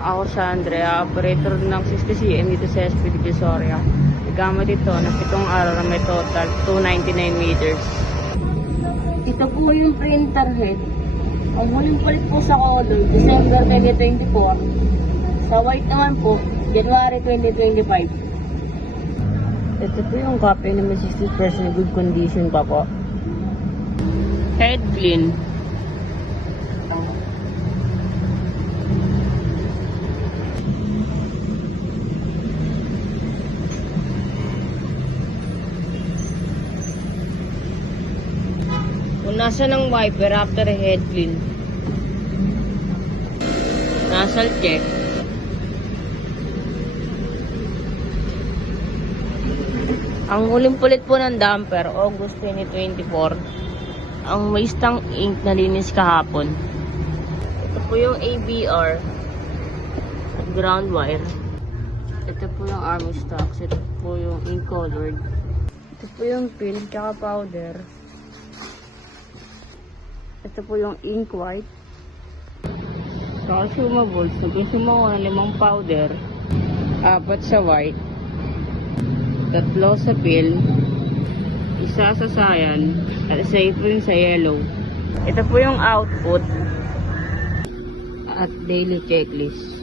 Ako si Andrea, operator ng 60cm dito sa SPD Divisoria. Gamit ito na 7 araw na may total 299 meters. Ito po yung printer head. Ang huling palit po sa color, December 2024. Sa white naman po, January 2025. Ito po yung copy na may 60% good condition pa po. Head clean. Kung nasa ng wiper after head clean. Nasal check. Ang huling pulit po ng damper, August 2024. Ang waste ink na linis kahapon. Ito po yung ABR at ground wire. Ito po yung army stocks. Ito po yung ink colored. Ito po yung pin tsaka powder. Ito po yung ink white. Consumables. Nag-consume ako ng 5 powder. 4 sa white. 3 sa film. 1 sa cyan. At 1 rin sa yellow. Ito po yung output. At daily checklist.